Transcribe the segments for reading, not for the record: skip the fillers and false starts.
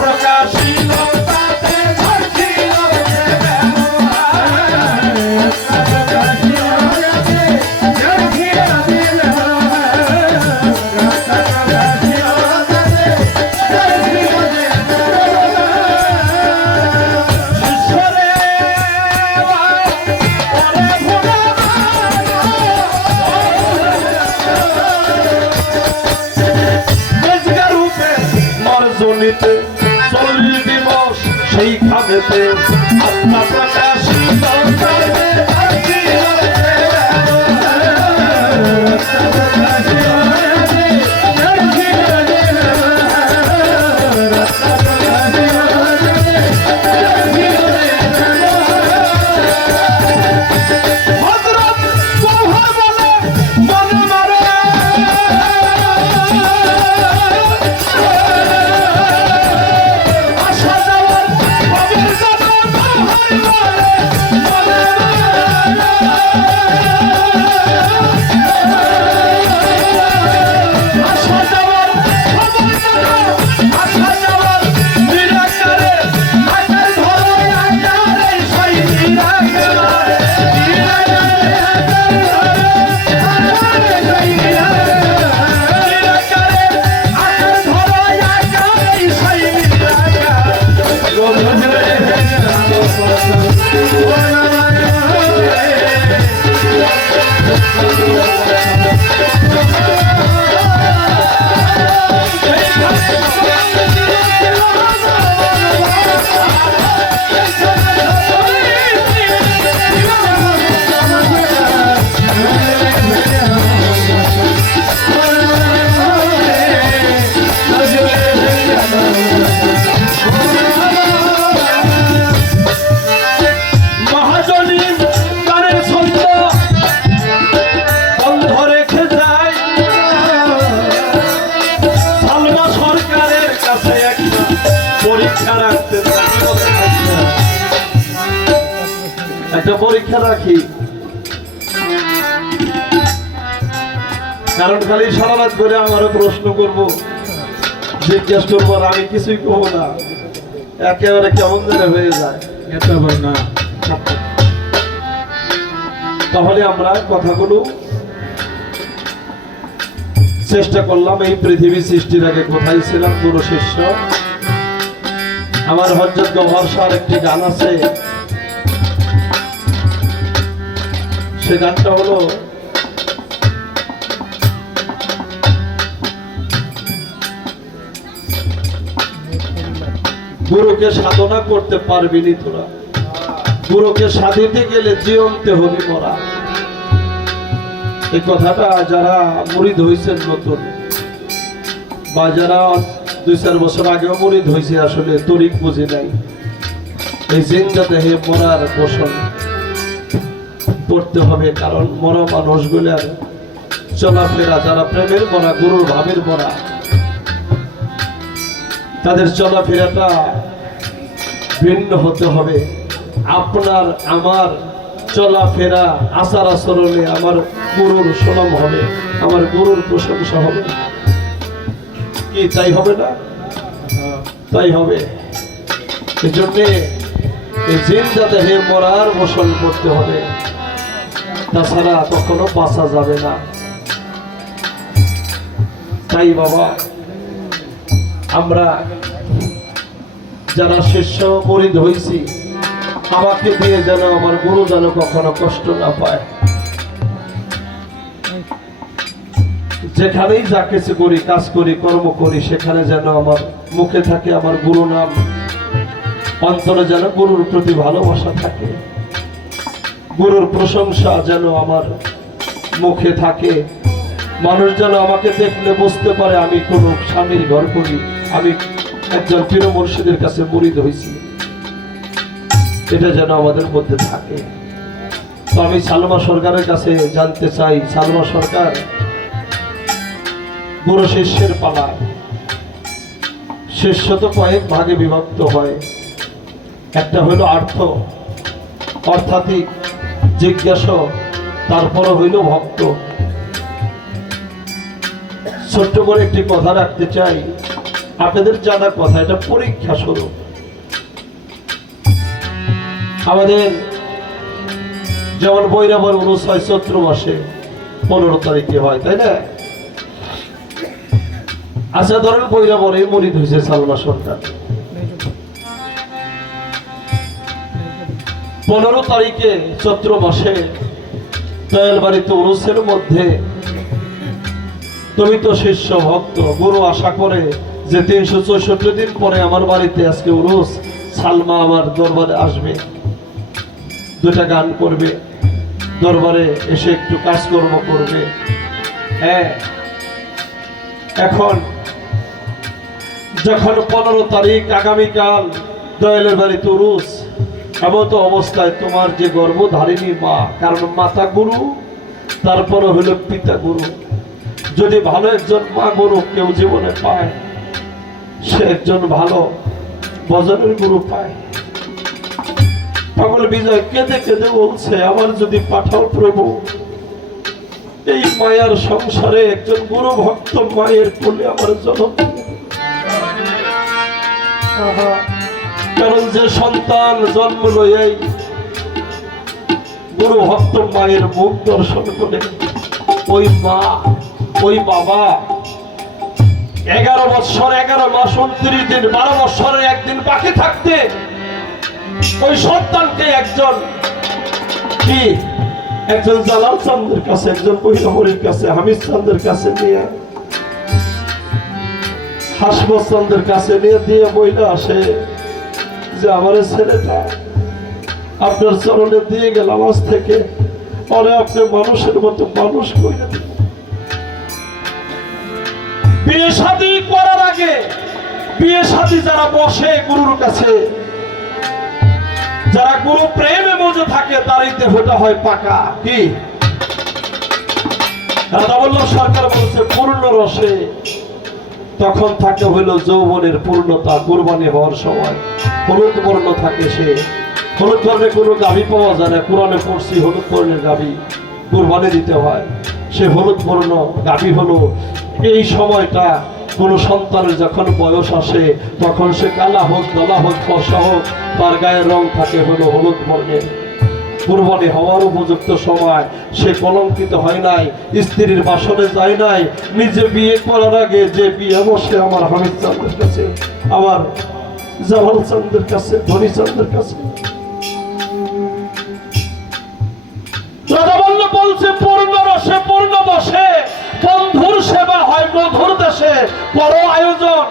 প্রকাশিল তাতে ধরছিল জনিতে 40 দিবস সেইখানেতে আত্মা প্রকাশিত একটা পরীক্ষা রাখি, কারণ খালি সারা রাত ধরে আমারও প্রশ্ন করবো, জিজ্ঞেস করবো, আর আমি কিছুই করবো না, একেবারে কেমন যেন হয়ে যায়। না তাহলে আমরা কথাগুলো চেষ্টা করলাম। এই পৃথিবী সৃষ্টির আগে কোথায় ছিলাম, গুরু শিষ্য। আমার হযরত গওহর শাহর একটি গান আছে, সে গানটা হলো গুরুকে সাধনা করতে পারবি নি তোরা, গুরুকে সাধিতে গেলে জীবনতে হবি মরা। এই কথাটা যারা মুরিদ হয়েছেন নতুন, বা যারা 2-4 বছর আগেও মুরিদ হয়েছে, আসলে তরিক বুঝি নাই। এই জিন্দা দেহে মরার পোষণ করতে হবে, কারণ মরা মানুষগুলার চলাফেরা, যারা প্রেমের মরা, গুরুর ভাবের মরা, তাদের চলাফেরাটা ভিন্ন হতে হবে। আপনার আমার চলাফেরা, আচার আচরণে আমার গুরুর সুনাম হবে, আমার গুরুর প্রশংসা হবে। কি তাই হবে না? তাই হবে। এই জন্যে এই জিন্দা দেহে মরার পোষণ করতে হবে, তাছাড়া কখনো বাঁচা যাবে না। তাই বাবা, আমরা যারা শিষ্য মুরিদ হয়েছি, আমাকে দিয়ে যেন আমার গুরু যেন কখনো কষ্ট না পায়। যেখানেই যা কিছু করি, কাজ করি, কর্ম করি, সেখানে যেন আমার মুখে থাকে আমার গুরু নাম, অন্তরে যেন গুরুর প্রতি ভালোবাসা থাকে, গুরুর প্রশংসা যেন আমার মুখে থাকে। মানুষ যেন আমাকে দেখলে বুঝতে পারে আমি কোন স্বামীর ঘর করি, আমি একজন পীর মুর্শিদের কাছে মুরিদ হয়েছি, এটা যেন আমাদের মধ্যে থাকে। তো আমি সালমা সরকারের কাছে জানতে চাই, সালমা সরকার, গুরু শিষ্যের পালা, শিষ্য তো কয়েক ভাগে বিভক্ত হয়। একটা হইল আর্থ, অর্থাৎ জিজ্ঞাসা, তারপর হইল ভক্ত। ছোট্ট করে একটি কথা রাখতে চাই, আপনাদের জানা কথা, এটা পরীক্ষা শুরু। আমাদের যেমন বৈরাবর উরুস হয় চৈত্র মাসে 15 তারিখে হয়, তাই না? আচ্ছা ধরেন বৈরাবরে মরিদ হয়েছে সালমা সরকার, 15 তারিখে চৈত্র মাসে দয়াল বাড়িতে উরুসের মধ্যে তুমি তো শিষ্য ভক্ত, গুরু আশা করে যে 364 দিন পরে আমার বাড়িতে আজকে উরুস, সালমা আমার দরবারে আসবে, 2টা গান করবে, দরবারে এসে একটু কাজকর্ম করবে। হ্যাঁ, এখন যখন 15 তারিখ আগামীকাল দয়ালের বাড়িতে উরুস, এমন তো অবস্থায় তোমার যে গর্ভধারিণী মা, কারণ মাতা গুরু তারপরে হলো পিতা গুরু, যদি ভালো একজন মা গুরু কেউ জীবনে পায়, সে একজন ভালো ভজনের গুরু পায়। পাগল বিজয় কেঁদে কেঁদে বলছে, আমার যদি পাঠাও প্রভু, এই মায়ার সংসারে একজন গুরু ভক্ত মায়ের কোলে আমার জন্ম। কারণ যে সন্তান জন্ম লইয়াই গুরু ভক্ত মায়ের মুখ দর্শন করে, ওই মা ওই বাবা 11 বৎসর 11 মাস 29 দিন 12 বৎসরের একদিন বাকি থাকতে ওই সন্তানকে একজন কি একজন জালাল চাঁদের কাছে, একজন বৈরাবরের কাছে, হামিদ চাঁদের কাছে নিয়ে, হাসমত চাঁদের কাছে নিয়ে দিয়ে বইলা আসে যে আমার ছেলেটা আপনার চরণে দিয়ে গেলাম, আজ থেকে পরে আপনি মানুষের মতো মানুষ করে দিন। বিয়ে শাদী করার আগে বিয়ে শাদী যারা বসে গুরুর কাছে, যারা গুরু প্রেমে মজে থাকে, তারই দেহটা হয় পাকা। কি রাধাবল্লভ সরকার বলছে, পূর্ণ রসে তখন থাকে হইল যৌবনের পূর্ণতা, কুরবানি হওয়ার সময় হলুদ বর্ণ থাকে, সে হলুদ বর্ণে কোনো গাভী পাওয়া যায় না, কোরআনে পড়ছি হলুদ বর্ণের গাভী কুরবানি দিতে হয়, সে হলুদ বর্ণ গাভী হলো। এই সময়টা কোন সন্তানের যখন বয়স আসে, তখন সে কালা হোক, দলা হোক, ফর্সা হোক, তার গায়ের রং থাকে হলো হলুদ বর্ণের। কুরবানি হওয়ার উপযুক্ত সময়, সে কলঙ্কিত হয় নাই, স্ত্রীর বাসনে যায় নাই, নিজে বিয়ে করার আগে যে বিয়ে বসে আমার হামিদ চাঁদের কাছে, আমার জামাল চাঁদের কাছে, ধনী চাঁদের কাছে। রাধাবল্লভ বলছে, পূর্ণ রসে পূর্ণ বসে বন্ধুর সেবা হয় মধুর দেশে, বড় আয়োজন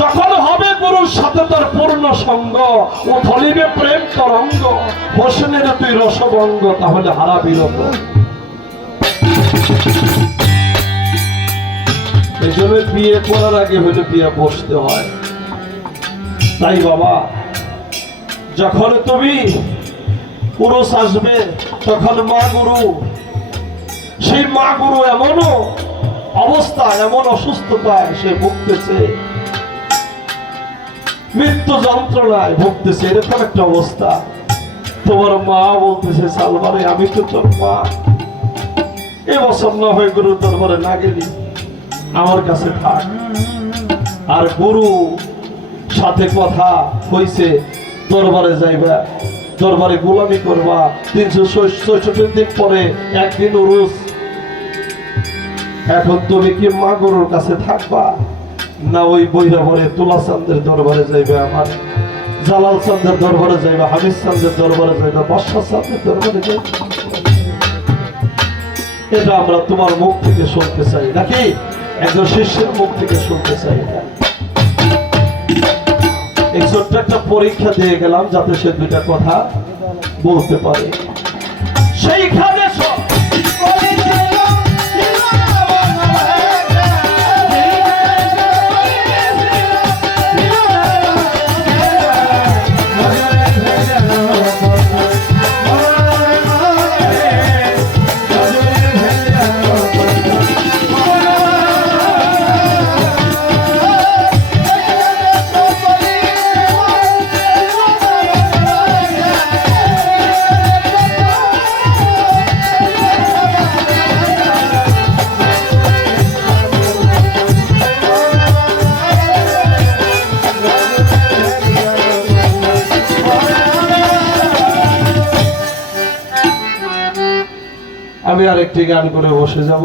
যখন হবে গুরুর সাথে তার পূর্ণ সঙ্গ, ও ধলিবে প্রেম তরঙ্গ, হোসেনের তুই রসভঙ্গ, তাহলে হারা বিরত। এই জন্য বিয়ে করার আগে হলে বিয়ে বসতে হয়। তাই বাবা, যখন তুমি পুরুষ আসবে, তখন মা গুরু, সেই মা গুরু এমনও অবস্থা, এমন অসুস্থতায় সে ভুগতেছে, মৃত্যু যন্ত্রণায় ভুগতেছে, এরকম একটা অবস্থা। তোমার মা বলতেছে, সালমারে আমি তো তোর মা, এবছর না হয়ে গুরুর দরবারে না গেলি, আমার কাছে থাক। আর গুরু সাথে কথা হইছে, দরবারে যাইবা, দরবারে গোলামি করবা, 364 দিন পরে একদিন উরুস। এখন তুমি কি মা গুরুর কাছে থাকবা, না ওই বৈরাবরে তুলা চাঁদের দরবারে যাইবে, আমার জালাল চাঁদের দরবারে যাইবা, হামিদ চাঁদের দরবারে যাইবা, বর্ষা চাঁদের দরবারে যাইবা? এটা আমরা তোমার মুখ থেকে শুনতে চাই, নাকি একজন শিষ্যের মুখ থেকে শুনতে চাই? এই ছোট্ট একটা পরীক্ষা দিয়ে গেলাম, যাতে সে 2টা কথা বলতে পারে। সেইখানে আরেকটি গান করে বসে যাব।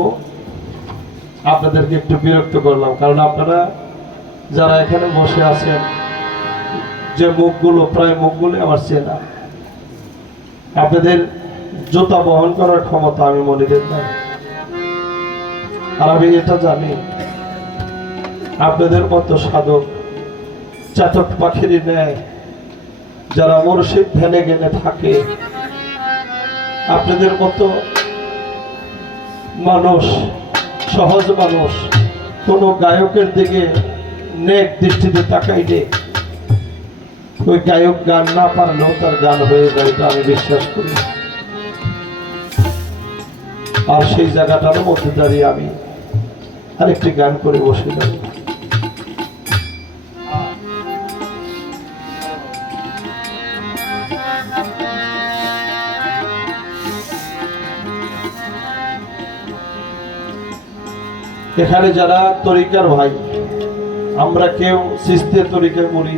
আপনাদেরকে একটু বিরক্ত করলাম, কারণ আপনারা যারা এখানে বসে আছেন যে মুখগুলো, প্রায় মুখগুলো আমার চেনা। আপনাদের জুতা বহন করার ক্ষমতা আমি মনিরের নাই, আর আমি এটা জানি আপনাদের মতো সাধক চাতক পাখির ন্যায় যারা মুর্শিদ ধ্যানে জ্ঞানে থাকে, আপনাদের মতো মানুষ, সহজ মানুষ কোনো গায়কের দিকে নেক দৃষ্টিতে তাকাইলে ওই গায়ক গান না পারলেও তার গান হয়ে যায়, এটা আমি বিশ্বাস করি। আর সেই জায়গাটার মধ্যে দাঁড়িয়ে আমি আরেকটি গান করে বসে যাব। এখানে যারা তরিকার ভাই, আমরা কেউ সিস্তের তরিকায় মরি,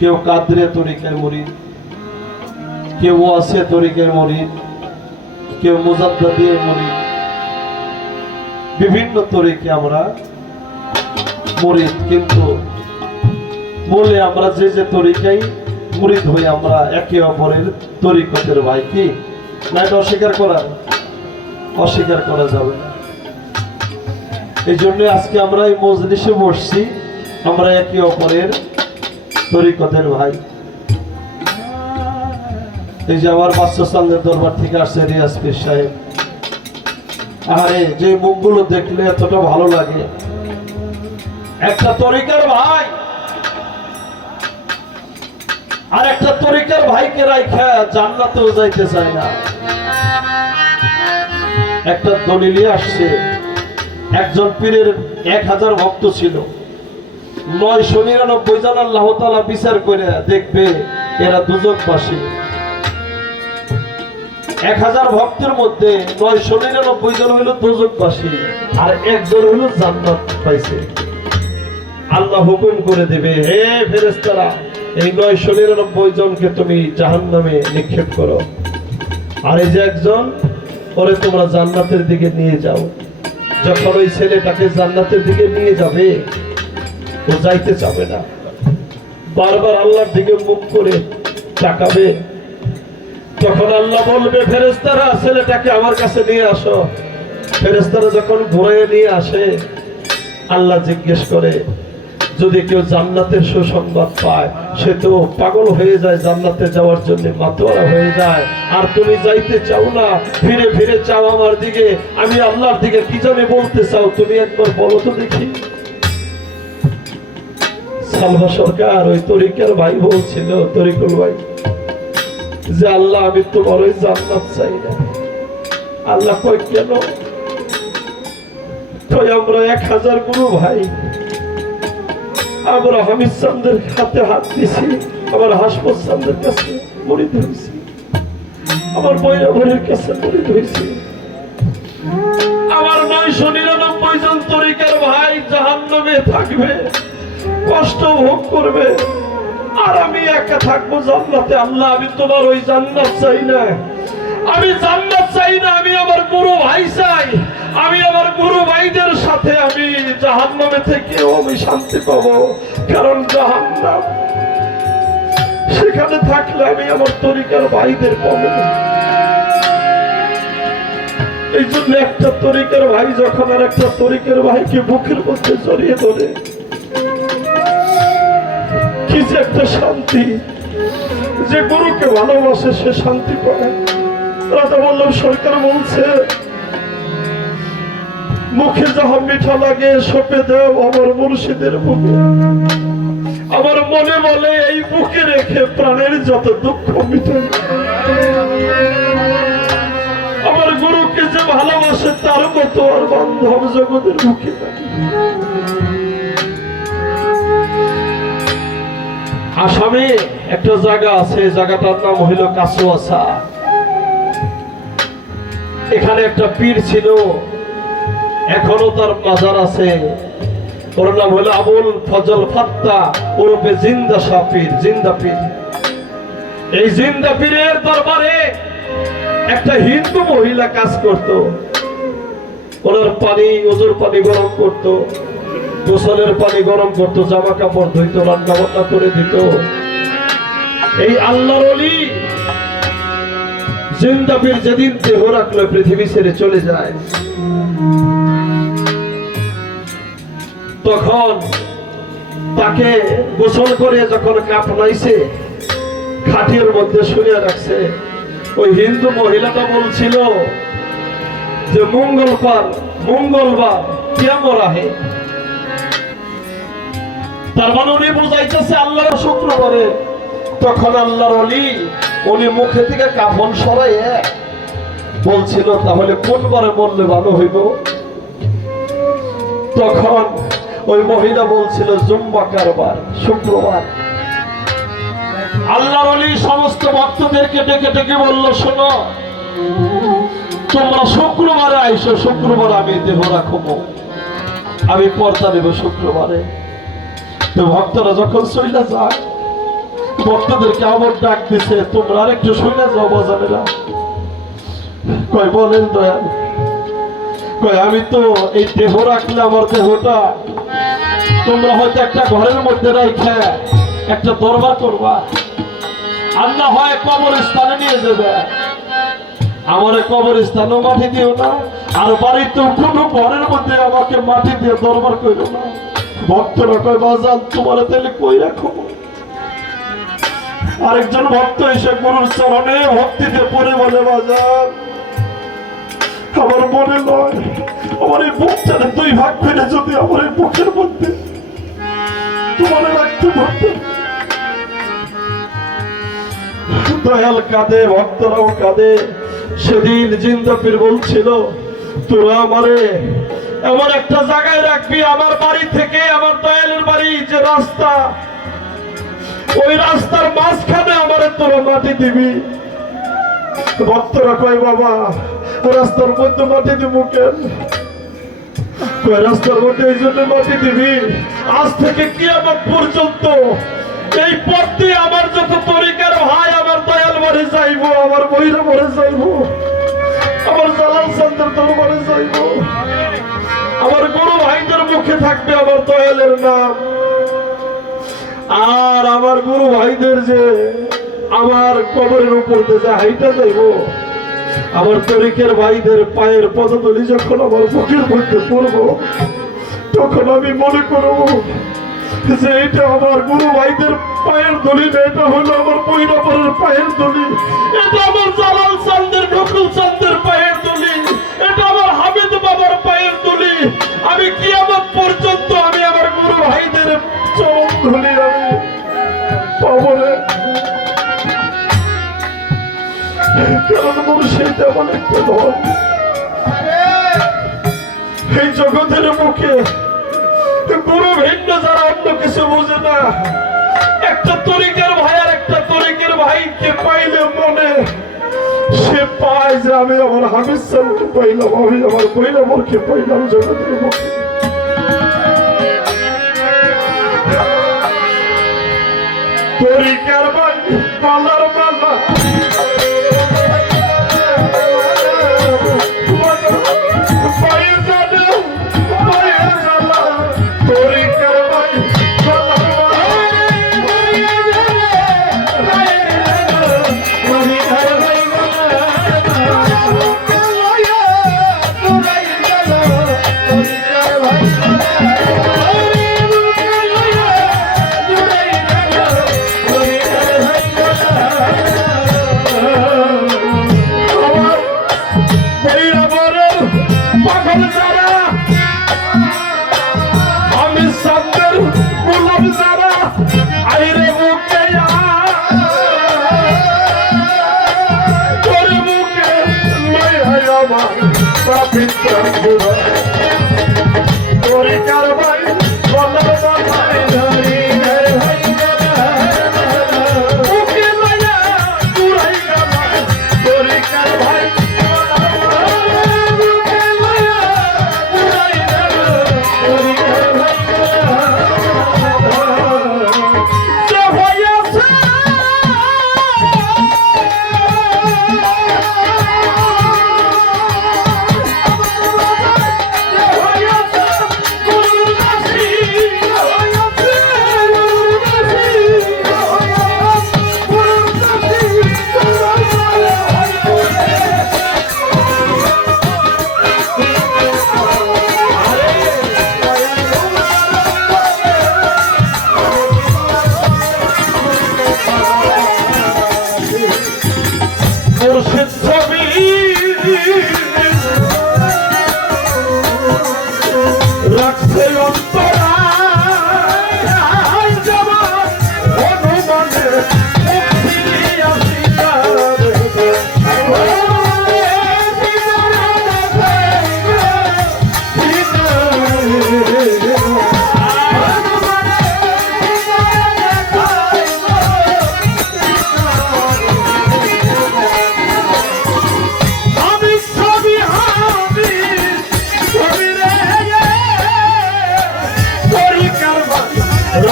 কেউ কাদরে তরিকায় মরি, কেউ ওয়াসে তরিকায় মরি, কেউ মুজাদ্দিদে মরি, বিভিন্ন তরিকে আমরা মুরিদ, কিন্তু বলে আমরা যে যে তরিকায় মুরিদ হই, আমরা একে অপরের তরিকতের ভাই। কি না, এটা অস্বীকার করা যাবে না। এই জন্য আজকে আমরা এই মজলিসে বসছি, আমরা একে অপরের তরিকতের ভাই। এই যে আমার বাচ্চাদের দরবার থেকে আসছে রিয়াজ পীর সাহেব, আরে যে মুখগুলো দেখলে এতটা ভালো লাগে। একটা তরিকার ভাই আর একটা তরিকার ভাইকে রাইখা জান্নাতেও যাইতে চায় না। একটা দলিলে আসছে, একজন পীরের 1000 ভক্ত ছিল, 999 জন আল্লাহ তাআলা বিচার করে দেখবে এরা দুজকবাসী। 1000 ভক্তের মধ্যে 999 জন হইল দুজকবাসী, আর একজন হইল জান্নাত পাইছে। আল্লাহ হুকুম করে দেবে, হে ফেরেশতারা, এই 999 জনকে তুমি জাহান্নামে নিক্ষেপ করো, আর এই যে একজন, ওরে তোমরা জান্নাতের দিকে নিয়ে যাও। যখন ওই ছেলেটাকে জান্নাতের দিকে নিয়ে যাবে, ও যাইতে চাবে না, বারবার আল্লাহর দিকে মুখ করে তাকাবে। তখন আল্লাহ বলবে, ফেরেশতারা ছেলেটাকে আমার কাছে নিয়ে আসো। ফেরেশতারা যখন ঘুরে নিয়ে আসে, আল্লাহ জিজ্ঞেস করে, যদি কেউ জান্নাতের সুসংবাদ পায়, সে তো পাগল হয়ে যায়, জান্নাতে যাওয়ার জন্য মাতোয়ারা হয়ে যায়। আর তুমি যাইতে চাও না, ফিরে ফিরে চাও আমার দিকে, আমি আল্লাহর দিকে কি জানি বলতে চাও, তুমি একবার বলো তো দেখি। সালভা সরকার ওই তরিকার ভাই বলছিল, তরিকুল ভাই, যে আল্লাহ আমি তোমার ওই জান্নাত চাই না। আল্লাহ কয় কেন? কয় আমরা 1000 গুরু ভাই, আমরা হামিদ চান্দের হাতে হাত দিছি, আমার হাসমত চান্দের কাছে মুরিদ হয়েছি, আমার বৈরাবরের কাছে মুরিদ হয়েছি। আমার 999 জন তরিকার ভাই জাহান্নামে থাকবে, কষ্ট ভোগ করবে, আর আমি একা থাকবো জান্নাতে। আল্লাহ আমি তোমার ওই জান্নাত চাই না, আমি জান্নাত চাই না, আমি আমার গুরু ভাই চাই। আমি আমার গুরু ভাইদের সাথে আমি জাহান্নামে থেকেও আমি শান্তি পাবো, কারণ জাহান্নাম, সেখানে থাকলে আমি আমার তরিকার ভাইদের পাবো। এই জন্য একটা তরিকার ভাই যখন আর একটা তরিকার ভাইকে বুকের মধ্যে জড়িয়ে ধরে, কি যে একটা শান্তি। যে গুরুকে ভালোবাসে সে শান্তি পায়। রাধা বল্লভ সরকার বলছে, মুখে যাহা মিঠা লাগে সপে দেও আমার মুর্শিদের মুখে। আমার মনে বলে এই বুকে রেখে প্রাণের যত দুঃখ মিটে। আমার গুরুকে যে ভালোবাসে তার মতো আর বান্ধব জগতের মুখে নাই। আসামে একটা জায়গা আছে, জায়গাটার নাম হইল কাসুয়াসা। এখানে একটা পীর ছিল, এখনো তার মাজার আছে। ওর নাম হলো আবুল ফজল ফাত্তা ওরফে জিন্দা শাহ পীর, জিন্দা পীর। এই জিন্দা পীরের দরবারে একটা হিন্দু মহিলা কাজ করত, ওনার পানি ওজোর পানি গরম করত, গোসলের পানি গরম করত, জামা কাপড় ধুইত, রান্না বান্না করে দিত। এই আল্লাহর ওলি জিন্দাপীর যেদিন দেহ রাখলো পৃথিবী ছেড়ে চলে যায়, তখন তাকে গোসল করে যখন কাপড়াইছে, খাটিয়ার মধ্যে শুয়ে রাখছে, ওই হিন্দু মহিলাটা বলছিল যে মঙ্গলবার কিয়ামত আহে। তার মানে উনি বুঝাইতেছে আল্লাহর শুক্রবারে। তখন আল্লাহর ওলি উনি মুখে থেকে কাফন সরাইয়া বলছিল তাহলে কোন বারে বললে ভালো হইব? তখন ওই মহিলা বলছিল জুম্মাকার বার, শুক্রবার। আল্লাহর ওলি সমস্ত ভক্তদেরকে ডেকে ডেকে বলল, শোনো, তোমরা শুক্রবারে আইসো, শুক্রবার আমি দেহ রাখবো, আমি পর্দা দেব শুক্রবারে। তো ভক্তরা যখন সইলা যায়, ভক্তদেরকে আবার ডাক দিছে, তোমরা আর একটু সইলা যাও বাজারেরা। কয় বলেন দয়াল, কয় আমি তো এই দেহ রাখলে আমার দেহটা তোমরা হয়তো একটা ঘরের মধ্যে রাখা একটা দরবার করবা, আর না হয় কবরস্থানে নিয়ে যাবে। আমার কবরস্থানেও মাটি দিও না, আর বাড়িতে কোনো ঘরের মধ্যে আমাকে মাটি দিয়ে দরবার করো না। ভক্তরা কয় বাজান তোমার তাহলে কই রাখো? আরেকজন ভক্ত এসে গুরুর চরণে ভক্তিতে পড়ে বলে, বাজান আমার মনে নয়, আমার এই বুকটারে দুই ভাগ করে যদি আমার এই বুকের মধ্যে তোমার রাখতে পারতাম। দয়াল কাঁদে, ভক্তরাও কাঁদে। সেদিন জিন্দাপীর বলছিল, তোরা আমারে এমন একটা জায়গায় রাখবি, আমার বাড়ি থেকে আমার দয়ালের বাড়ি যে রাস্তা, ওই রাস্তার মাঝখানে আমারে তোরা মাটি দিবি। ভক্তরা কয় বাবা রাস্তার মধ্যে মাটি দিব কেন? রাস্তার মধ্যে এই জন্য মাটি দিবি, আজ থেকে কিয়ামত পর্যন্ত এই পথ দিয়ে আমার যত তরিকার ভাই আমার দয়াল বাড়ি যাইবো, আমার বইরা বাড়ি যাইবো, আমার জালাল চন্দ্রের দরবারে যাইবো, আমার গুরু ভাইদের মুখে থাকবে আমার দয়ালের নাম। আর আমার গুরু ভাইদের যে আমার কবরের উপর দিয়ে হাইটা যাইবো, আমার তরিকের ভাইদের পায়ের পদতলি যখন আমার বুকের মধ্যে পড়বো, তখন আমি মনে করব যে এটা আমার গুরু ভাইদের পায়ের দলি না, এটা হলো আমার বৈরাবরের পায়ের দলি, এটা আমার জালাল চান্দের নকুল চান্দের পায়ের দলি, এটা আমার হামিদ বাবার পায়ের দলি। আমি কিয়ামত পর্যন্ত আমি আমার গুরু ভাইদের চরণ ধুলি আমি পাবো না, কারণ মুর্শিদ এমন একটা ধন, এই জগতের মুখে গুরু ভিন্ন যারা অন্য কিছু বুঝে না, একটা তরিকের ভাই আর একটা তরিকের ভাইকে পাইলে মনে সে পায় যে আমি আমার হামিদ সাহেবকে পাইলাম, আমি আমার বৈরাবরকে পাইলাম জগতের মুখে। তরিকার ভাই মালার মালা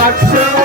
লাগছে